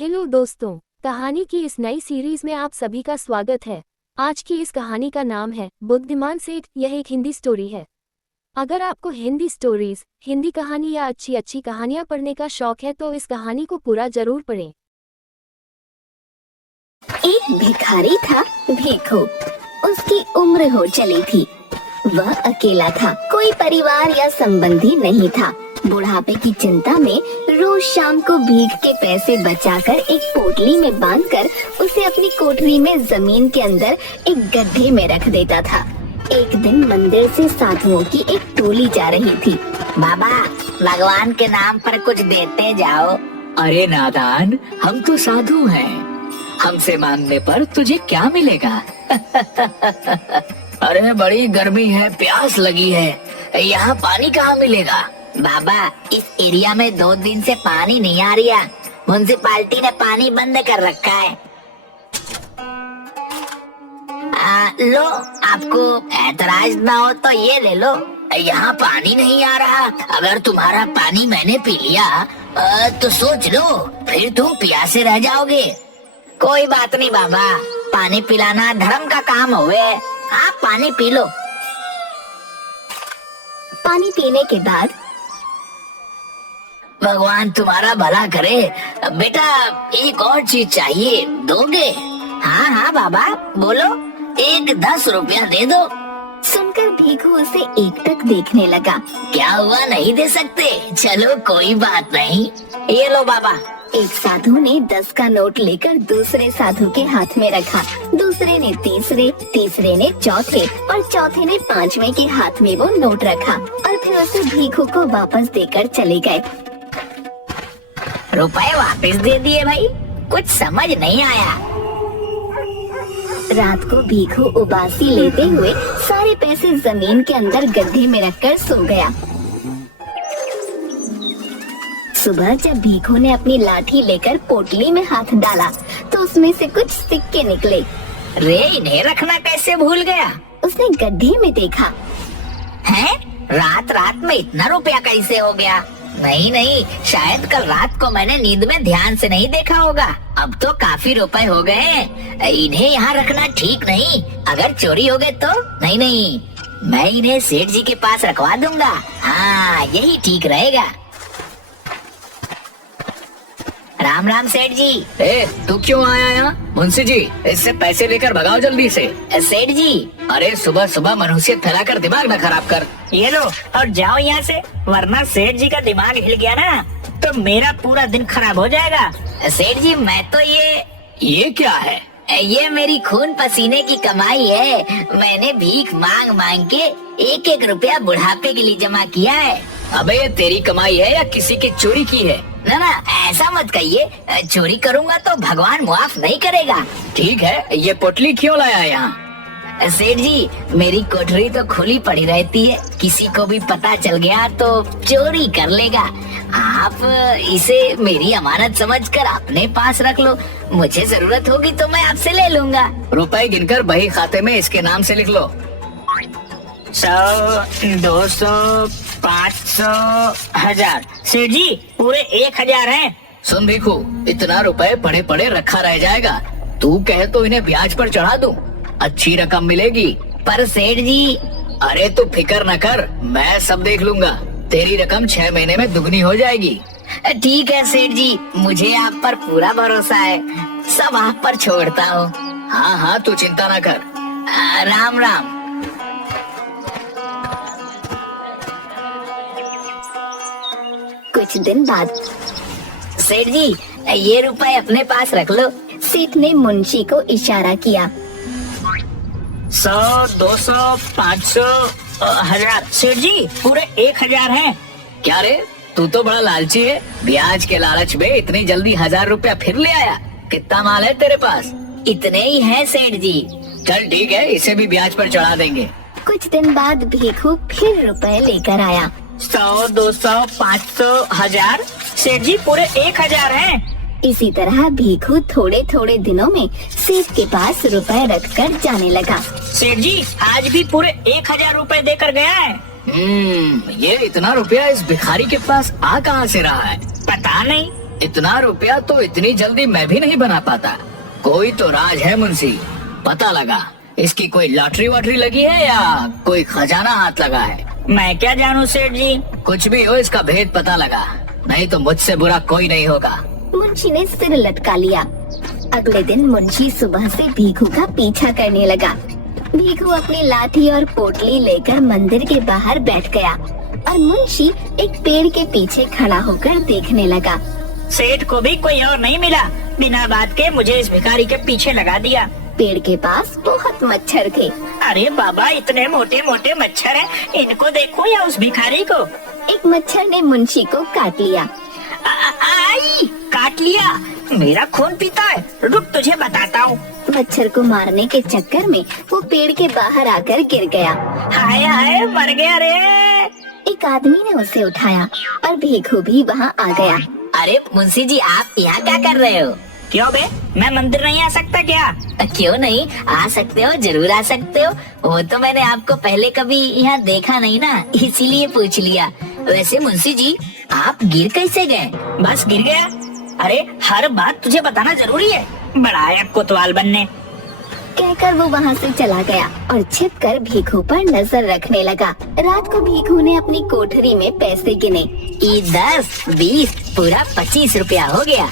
Hello दोस्तों, कहानी की इस नई सीरीज में आप सभी का स्वागत है। आज की इस कहानी का नाम है बुद्धिमान सेठ। यह एक हिंदी स्टोरी है। अगर आपको हिंदी स्टोरीज, हिंदी कहानी या अच्छी अच्छी कहानियां पढ़ने का शौक है तो इस कहानी को पूरा जरूर पढ़ें। एक भिखारी था भीखू। उसकी उम्र हो चली थी। वह अकेला था, कोई परिवार या संबंधी नहीं था। बुढ़ापे की चिंता में रोज शाम को भीख के पैसे बचाकर एक पोटली में बांधकर उसे अपनी कोठरी में जमीन के अंदर एक गड्ढे में रख देता था। एक दिन मंदिर से साधुओं की एक टोली जा रही थी। बाबा, भगवान के नाम पर कुछ देते जाओ। अरे नादान, हम तो साधु हैं। हमसे मांगने पर तुझे क्या मिलेगा? अरे बड़ी गर्मी है, प्यास लगी है, यहाँ पानी कहाँ मिलेगा? बाबा, इस एरिया में 2 दिन से पानी नहीं आ रहा। म्युनिसिपालिटी ने पानी बंद कर रखा है। लो, आपको ऐतराज ना हो तो ये ले लो। यहाँ पानी नहीं आ रहा। अगर तुम्हारा पानी मैंने पी लिया तो सोच लो, फिर तुम प्यासे रह जाओगे। कोई बात नहीं बाबा, पानी पिलाना धर्म का काम हुए। आप पानी पी लो। पानी पीने के बाद भगवान तुम्हारा भला करे। बेटा, एक और चीज चाहिए, दोगे? हाँ हाँ बाबा, बोलो। एक 10 रुपया दे दो। सुनकर भीखू उसे एकटक देखने लगा। क्या हुआ, नहीं दे सकते? चलो कोई बात नहीं, ये लो बाबा। एक साधु ने 10 का नोट लेकर दूसरे साधु के हाथ में रखा। दूसरे ने तीसरे, तीसरे ने चौथे और चौथे ने 5वें के हाथ में वो नोट रखा और फिर उसे भीखू को वापस देकर चले गए। रुपए वापस दे दिए भाई, कुछ समझ नहीं आया। रात को भीखू उबासी लेते हुए सारे पैसे जमीन के अंदर गड्ढे में रखकर सो गया। सुबह जब भीखू ने अपनी लाठी लेकर पोटली में हाथ डाला तो उसमें से कुछ सिक्के निकले। रे, इन्हें रखना कैसे भूल गया? उसने गड्ढे में देखा। हैं? रात रात में इतना रुपया कैसे हो गया? नहीं, शायद कल रात को मैंने नींद में ध्यान से नहीं देखा होगा। अब तो काफी रुपए हो गए। इन्हें यहाँ रखना ठीक नहीं। अगर चोरी हो गए तो? नहीं, मैं इन्हें सेठ जी के पास रखवा दूंगा। हाँ, यही ठीक रहेगा। राम राम सेठ जी। तू क्यों आया यहाँ? मुंशी जी, इससे पैसे लेकर भगाओ जल्दी से। सेठ जी, अरे सुबह सुबह मनुष्यत फैलाकर दिमाग न खराब कर। ये लो और जाओ यहाँ से, वरना सेठ जी का दिमाग हिल गया ना तो मेरा पूरा दिन खराब हो जाएगा। सेठ जी, मैं तो ये क्या है? ये मेरी खून पसीने की कमाई है। मैंने भीख मांग मांग के 1-1 रुपया बुढ़ापे के लिए जमा किया है। अबे, ये तेरी कमाई है या किसी की चोरी की है? ना, ऐसा मत कहिए। चोरी करूँगा तो भगवान मुआफ नहीं करेगा। ठीक है, ये पोटली क्यों लाया यहाँ? सेठ जी, मेरी कोठरी तो खुली पड़ी रहती है। किसी को भी पता चल गया तो चोरी कर लेगा। आप इसे मेरी अमानत समझकर अपने पास रख लो। मुझे जरूरत होगी तो मैं आपसे ले लूंगा। रुपए गिनकर बही खाते में इसके नाम से लिख लो। 100, 200, 500, 1000। सेठ जी, पूरे 1000 हैं। सुन भीखू, इतना रुपए पड़े पड़े रखा रह जाएगा। तू कहे तो इन्हें ब्याज पर चढ़ा दूं, अच्छी रकम मिलेगी। पर सेठ जी। अरे तू फिक्र न कर, मैं सब देख लूंगा। तेरी रकम 6 महीने में दुगनी हो जाएगी। ठीक है सेठ जी, मुझे आप पर पूरा भरोसा है। सब आप पर छोड़ता हूँ। हाँ, तू चिंता न कर। राम राम। कुछ दिन बाद सेठ जी, ये रुपए अपने पास रख लो। सेठ ने मुंशी को इशारा किया। 100, 200, 500, 1000। सेठ जी, पूरे 1000 हैं। क्या रे, तू तो बड़ा लालची है। ब्याज के लालच में इतनी जल्दी 1000 रुपया फिर ले आया। कितना माल है तेरे पास? इतने ही हैं सेठ जी। चल ठीक है, इसे भी ब्याज पर चढ़ा देंगे। कुछ दिन बाद भीखू फिर रुपए लेकर आया। 100, 200, 500, 1000। सेठ जी, पूरे 1000 हैं। इसी तरह भीखू थोड़े थोड़े दिनों में सेठ के पास रुपए रखकर जाने लगा। सेठ जी, आज भी पूरे 1000 रुपए देकर गया है। ये इतना रुपया इस भिखारी के पास आ कहाँ से रहा है? पता नहीं, इतना रुपया तो इतनी जल्दी मैं भी नहीं बना पाता। कोई तो राज है मुंशी, पता लगा। इसकी कोई लॉटरी वॉटरी लगी है या कोई खजाना हाथ लगा है। मैं क्या जानूं सेठ जी। कुछ भी हो, इसका भेद पता लगा, नहीं तो मुझसे बुरा कोई नहीं होगा। मुंशी ने सिर लटका लिया। अगले दिन मुंशी सुबह से भीखू का पीछा करने लगा। भीखू अपनी लाठी और पोटली लेकर मंदिर के बाहर बैठ गया और मुंशी एक पेड़ के पीछे खड़ा होकर देखने लगा। सेठ को भी कोई और नहीं मिला, बिना बात के मुझे इस भिखारी के पीछे लगा दिया। पेड़ के पास बहुत मच्छर थे। अरे बाबा, इतने मोटे मोटे मच्छर हैं, इनको देखो या उस भिखारी को। एक मच्छर ने मुंशी को काट लिया। आई, काट लिया, मेरा खून पीता है, रुक तुझे बताता हूँ। मच्छर को मारने के चक्कर में वो पेड़ के बाहर आकर गिर गया। हाय हाय, मर गया रे। एक आदमी ने उसे उठाया और भीखू भी वहाँ आ गया। अरे मुंशी जी, आप यहाँ क्या कर रहे हो? क्यों बे, मैं मंदिर नहीं आ सकता क्या? क्यों नहीं आ सकते हो, जरूर आ सकते हो। वो तो मैंने आपको पहले कभी यहाँ देखा नहीं ना, इसीलिए पूछ लिया। वैसे मुंशी जी, आप गिर कैसे गए? बस गिर गया। अरे हर बात तुझे बताना जरूरी है, बड़ा है कोतवाल बनने। कहकर वो वहाँ से चला गया और छिपकर भीखू पर नजर रखने लगा। रात को भीखू ने अपनी कोठरी में पैसे गिने। 10, 20, पूरा 25 रुपया हो गया।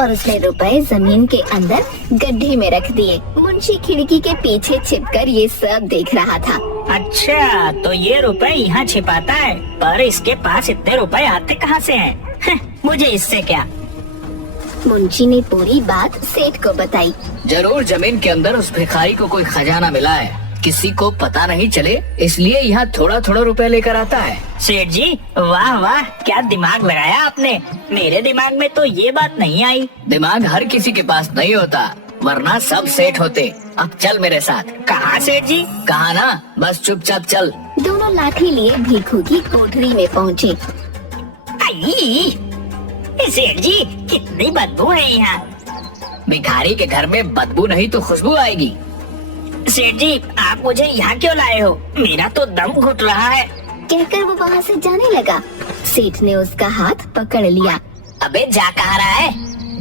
और उसने रुपए जमीन के अंदर गड्ढे में रख दिए। मुंशी खिड़की के पीछे छिपकर ये सब देख रहा था। अच्छा, तो ये रुपए यहाँ छिपाता है, पर इसके पास इतने रुपए आते कहाँ से हैं? मुझे इससे क्या। मुंशी ने पूरी बात सेठ को बताई। जरूर जमीन के अंदर उस भिखारी को कोई खजाना मिला है, किसी को पता नहीं चले, इसलिए यहाँ थोड़ा थोड़ा रुपया लेकर आता है। सेठ जी, वाह वाह, क्या दिमाग लगाया आपने। मेरे दिमाग में तो ये बात नहीं आई। दिमाग हर किसी के पास नहीं होता, वरना सब सेठ होते। अब चल मेरे साथ। कहाँ सेठ जी? कहा ना, बस चुपचाप चल। दोनों लाठी लिए भीखू की कोठरी में पहुँचे। आई, सेठ जी, कितनी बदबू है यहाँ। भिखारी के घर में बदबू नहीं तो खुशबू आएगी। सेठ जी, आप मुझे यहाँ क्यों लाए हो? मेरा तो दम घुट रहा है। कहकर वो वहाँ से जाने लगा। सेठ ने उसका हाथ पकड़ लिया। अबे जा कहाँ रहा है?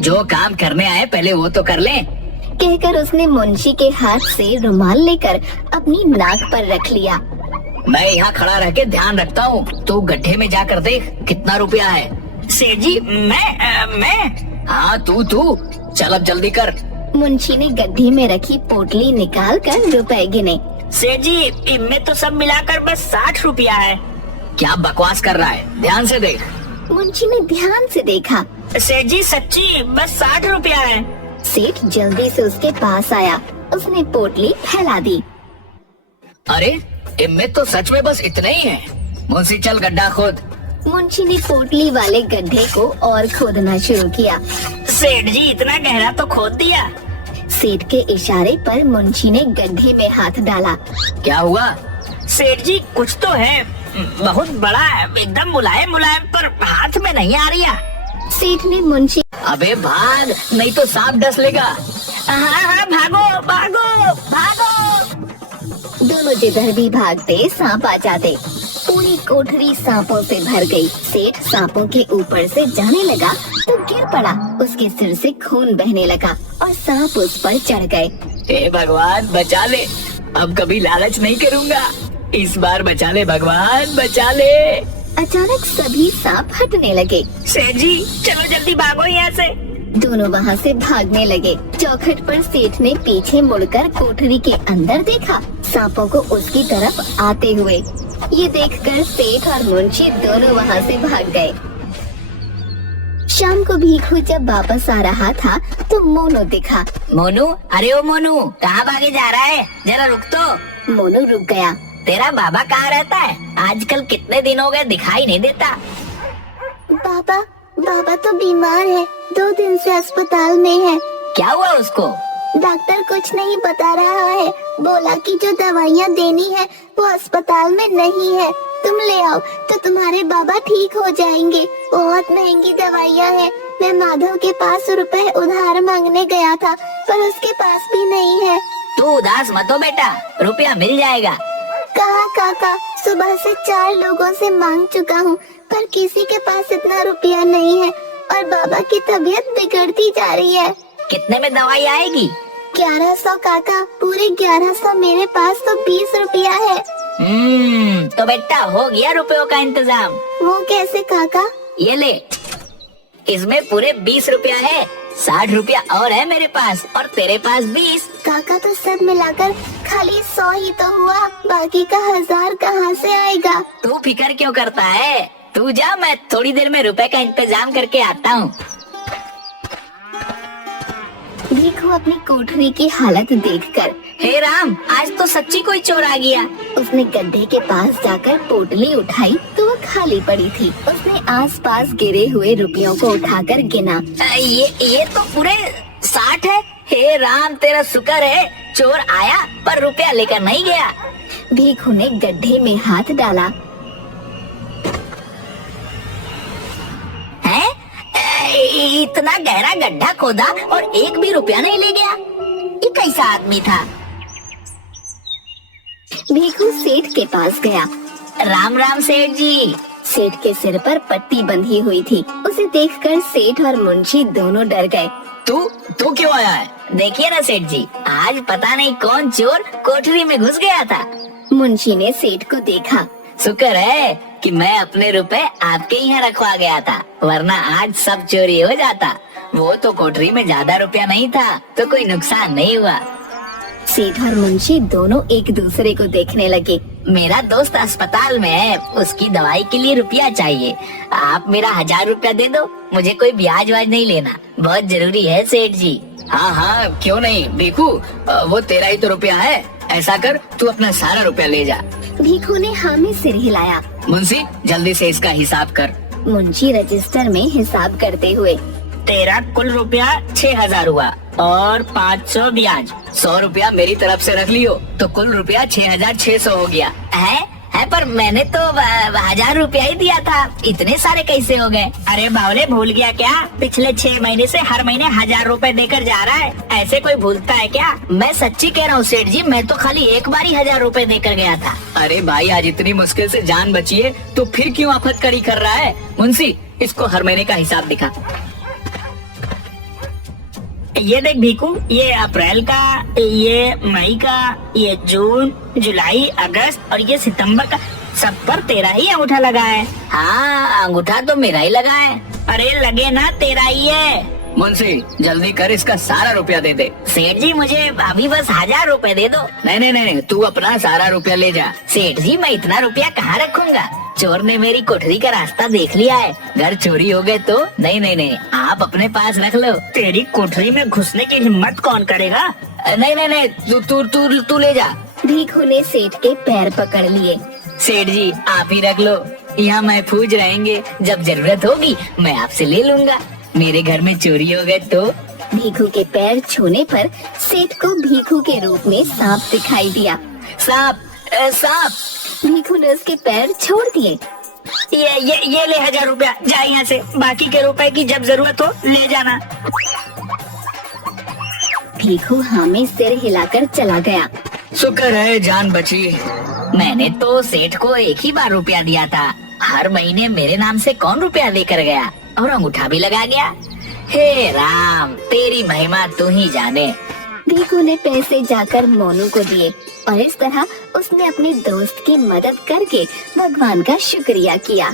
जो काम करने आए पहले वो तो कर ले। कहकर उसने मुंशी के हाथ से रुमाल लेकर अपनी नाक पर रख लिया। मैं यहाँ खड़ा रह के ध्यान रखता हूँ, तू गड्ढे में जाकर देख कितना रुपया है। सेठ जी, मैं हाँ तू चल, अब जल्दी कर। मुंशी ने गड्ढे में रखी पोटली निकाल कर रुपए गिने। सेठ जी, इनमें तो सब मिलाकर बस 60 रुपया है। क्या बकवास कर रहा है, ध्यान से देख। मुंशी ने ध्यान से देखा। सेठ जी, सच्ची बस 60 रुपया है। सेठ जल्दी से उसके पास आया। उसने पोटली फैला दी। अरे इनमें तो सच में बस इतने ही है। मुंशी चल गड्ढा खोद। मुंशी ने पोटली वाले गड्ढे को और खोदना शुरू किया। सेठ जी, इतना गहरा तो खोद दिया। सेठ के इशारे पर मुंशी ने गड्ढे में हाथ डाला। क्या हुआ? सेठ जी, कुछ तो है, बहुत बड़ा है, एकदम मुलायम मुलायम, पर हाथ में नहीं आ रही है। सेठ ने मुंशी। अबे भाग, नहीं तो सांप डस लेगा। हाँ, भागो भागो भागो। दोनों जिधर भी भागते सांप आ जाते। पूरी कोठरी सांपों से भर गई। सेठ सांपों के ऊपर से जाने लगा तो गिर पड़ा। उसके सिर से खून बहने लगा और सांप उस पर चढ़ गए। हे भगवान बचा ले, अब कभी लालच नहीं करूँगा, इस बार बचा ले भगवान, बचा ले। अचानक सभी सांप हटने लगे। सेठ जी, चलो जल्दी भागो यहाँ से। दोनों वहाँ से भागने लगे। चौखट पर सेठ ने पीछे मुड़कर कोठरी के अंदर देखा, सांपों को उसकी तरफ आते हुए। ये देखकर सेठ और मुंशी दोनों वहाँ से भाग गए। शाम को भीखू जब वापस आ रहा था तो मोनू दिखा। मोनू, अरे ओ मोनू, कहाँ भागे जा रहा है? जरा रुक तो। मोनू रुक गया। तेरा बाबा कहाँ रहता है? आजकल कितने दिन हो गए दिखाई नहीं देता। बाबा तो बीमार है, 2 दिन से अस्पताल में है। क्या हुआ उसको? डॉक्टर कुछ नहीं बता रहा है, बोला कि जो दवाइयाँ देनी है वो अस्पताल में नहीं है, तुम ले आओ तो तुम्हारे बाबा ठीक हो जाएंगे। बहुत महंगी दवाइयाँ हैं। मैं माधव के पास रुपए उधार मांगने गया था, पर उसके पास भी नहीं है। तू उदास मत हो बेटा, रुपया मिल जाएगा। कहा काका, सुबह से 4 लोगों से मांग चुका हूँ, पर किसी के पास इतना रुपया नहीं है और बाबा की तबीयत बिगड़ती जा रही है। कितने में दवाई आएगी? 1100 काका, पूरे 1100। मेरे पास तो 20 रुपया है। तो बेटा हो गया रुपयों का इंतजाम। वो कैसे काका? ये ले, इसमें पूरे 20 रुपया है। 60 रुपया और है मेरे पास, और तेरे पास 20। काका तो सब मिलाकर खाली 100 ही तो हुआ, बाकी का 1000 कहाँ से आएगा? तू फिक्र क्यों करता है? तू जा, मैं थोड़ी देर में रुपए का इंतजाम करके आता हूँ। भीखू अपनी कोठरी की हालत देखकर, हे राम, आज तो सच्ची कोई चोर आ गया। उसने गड्ढे के पास जाकर पोटली उठाई तो वो खाली पड़ी थी। उसने आसपास गिरे हुए रुपयों को उठाकर गिना। ये तो पूरे 60 है। हे राम, तेरा शुक्र है, चोर आया पर रुपया लेकर नहीं गया। भीखू ने गड्ढे में हाथ डाला। है? इतना गहरा गड्ढा खोदा और एक भी रुपया नहीं ले गया। ये कैसा आदमी था? भीखू सेठ के पास गया। राम राम सेठ जी। सेठ के सिर पर पट्टी बंधी हुई थी। उसे देखकर सेठ और मुंशी दोनों डर गए। तू क्यों आया है? देखिए ना सेठ जी, आज पता नहीं कौन चोर कोठरी में घुस गया था। मुंशी ने सेठ को देखा। शुक्र है कि मैं अपने रुपए आपके यहाँ रखवा गया था, वरना आज सब चोरी हो जाता। वो तो कोठरी में ज्यादा रुपया नहीं था, तो कोई नुकसान नहीं हुआ। सेठ और मुंशी दोनों एक दूसरे को देखने लगे। मेरा दोस्त अस्पताल में है, उसकी दवाई के लिए रुपया चाहिए। आप मेरा 1000 रुपया दे दो, मुझे कोई ब्याज वाज नहीं लेना, बहुत जरूरी है सेठ जी। हाँ हाँ, क्यों नहीं भीखू, वो तेरा ही तो रुपया है। ऐसा कर, तू अपना सारा रुपया ले जा। भीखू ने हाँ में सिर हिलाया। मुंशी, जल्दी से इसका हिसाब कर। मुंशी रजिस्टर में हिसाब करते हुए, तेरा कुल रुपया 6000 हुआ और 500 ब्याज। 100 रुपया मेरी तरफ से रख लियो, तो कुल रुपया 6600 हो गया। है पर मैंने तो 1000 रुपया ही दिया था, इतने सारे कैसे हो गए? अरे बावले, भूल गया क्या? पिछले 6 महीने से हर महीने 1000 रुपए देकर जा रहा है। ऐसे कोई भूलता है क्या? मैं सच्ची कह रहा हूँ सेठ जी, मैं तो खाली एक बार ही 1000 रुपए देकर गया था। अरे भाई, आज इतनी मुश्किल से जान बची है तो फिर क्यों आफतकारी कर रहा है? मुंशी, इसको हर महीने का हिसाब दिखा। ये देख भीखू, ये अप्रैल का, ये मई का, ये जून, जुलाई, अगस्त और ये सितंबर का, सब पर तेरा ही अंगूठा लगा है। हाँ, अंगूठा तो मेरा ही लगा है। अरे लगे ना, तेरा ही है। मुंशी, जल्दी कर, इसका सारा रुपया दे दे। सेठ जी, मुझे अभी बस 1000 रुपए दे दो। नहीं, तू अपना सारा रुपया ले जा। सेठ जी, मैं इतना रुपया कहाँ रखूंगा? चोर ने मेरी कोठरी का रास्ता देख लिया है, घर चोरी हो गए तो। नहीं, आप अपने पास रख लो। तेरी कोठरी में घुसने की हिम्मत कौन करेगा? नहीं, तू ले जा। भीखू ने सेठ के पैर पकड़ लिए। सेठ जी, आप ही रख लो, यहाँ महफूज रहेंगे। जब जरूरत होगी मैं आपसे ले लूंगा। मेरे घर में चोरी हो गए तो? भीखू के पैर छूने पर सेठ को भीखू के रूप में सांप दिखाई दिया। सांप? भीखू ने उसके पैर छोड़ दिए। ये ले 1000 रुपया, जा यहाँ से। बाकी के रुपए की जब जरूरत हो ले जाना। भीखू हाँ में सिर हिलाकर चला गया। शुक्र है जान बची। मैंने तो सेठ को एक ही बार रुपया दिया था, हर महीने मेरे नाम से कौन रुपया लेकर गया, और अंगूठा भी लगा गया। हे राम, तेरी महिमा तू ही जाने। भीखू ने पैसे जाकर मोनू को दिए और इस तरह उसने अपने दोस्त की मदद करके भगवान का शुक्रिया किया।